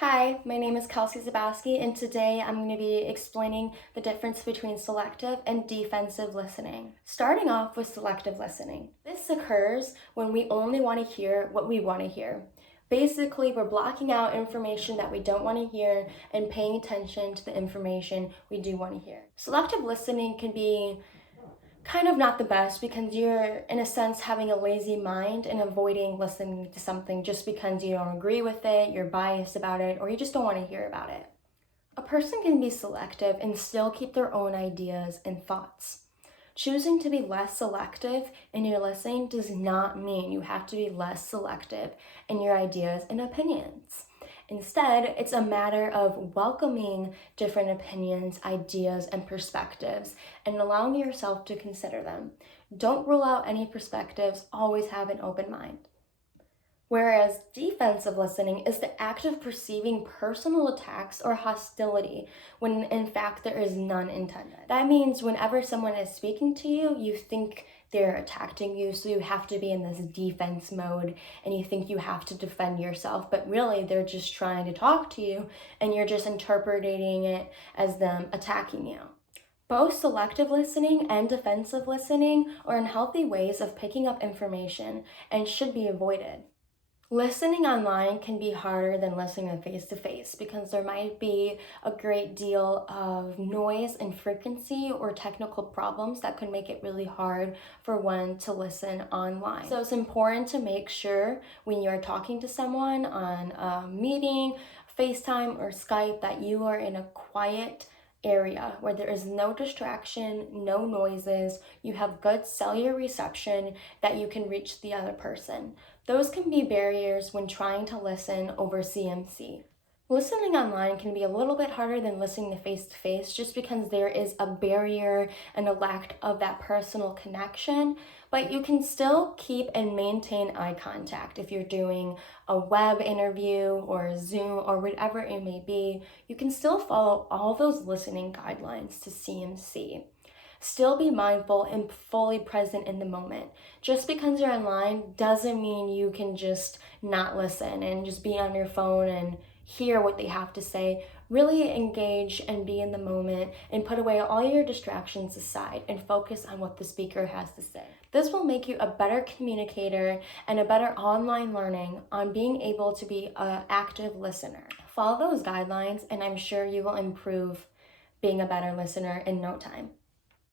Hi, my name is Kelsey Zabowski, and today I'm going to be explaining the difference between selective and defensive listening. Starting off with selective listening. This occurs when we only want to hear what we want to hear. Basically, we're blocking out information that we don't want to hear and paying attention to the information we do want to hear. Selective listening can be kind of not the best because you're, in a sense, having a lazy mind and avoiding listening to something just because you don't agree with it, you're biased about it, or you just don't want to hear about it. A person can be selective and still keep their own ideas and thoughts. Choosing to be less selective in your listening does not mean you have to be less selective in your ideas and opinions. Instead, it's a matter of welcoming different opinions, ideas, and perspectives and allowing yourself to consider them. Don't rule out any perspectives, always have an open mind. Whereas defensive listening is the act of perceiving personal attacks or hostility when in fact there is none intended. That means whenever someone is speaking to you, you think they're attacking you, so you have to be in this defense mode and you think you have to defend yourself, but really they're just trying to talk to you and you're just interpreting it as them attacking you. Both selective listening and defensive listening are unhealthy ways of picking up information and should be avoided. Listening online can be harder than listening face-to-face because there might be a great deal of noise and frequency or technical problems that could make it really hard for one to listen online. So it's important to make sure when you're talking to someone on a meeting, FaceTime, or Skype that you are in a quiet area where there is no distraction, no noises, you have good cellular reception that you can reach the other person. Those can be barriers when trying to listen over CMC. Listening online can be a little bit harder than listening to face just because there is a barrier and a lack of that personal connection, but you can still keep and maintain eye contact. If you're doing a web interview or a Zoom or whatever it may be, you can still follow all those listening guidelines to CMC. Still be mindful and fully present in the moment. Just because you're online doesn't mean you can just not listen and just be on your phone and hear what they have to say. Really engage and be in the moment and put away all your distractions aside and focus on what the speaker has to say. This will make you a better communicator and a better online learning on being able to be an active listener. Follow those guidelines and I'm sure you will improve being a better listener in no time.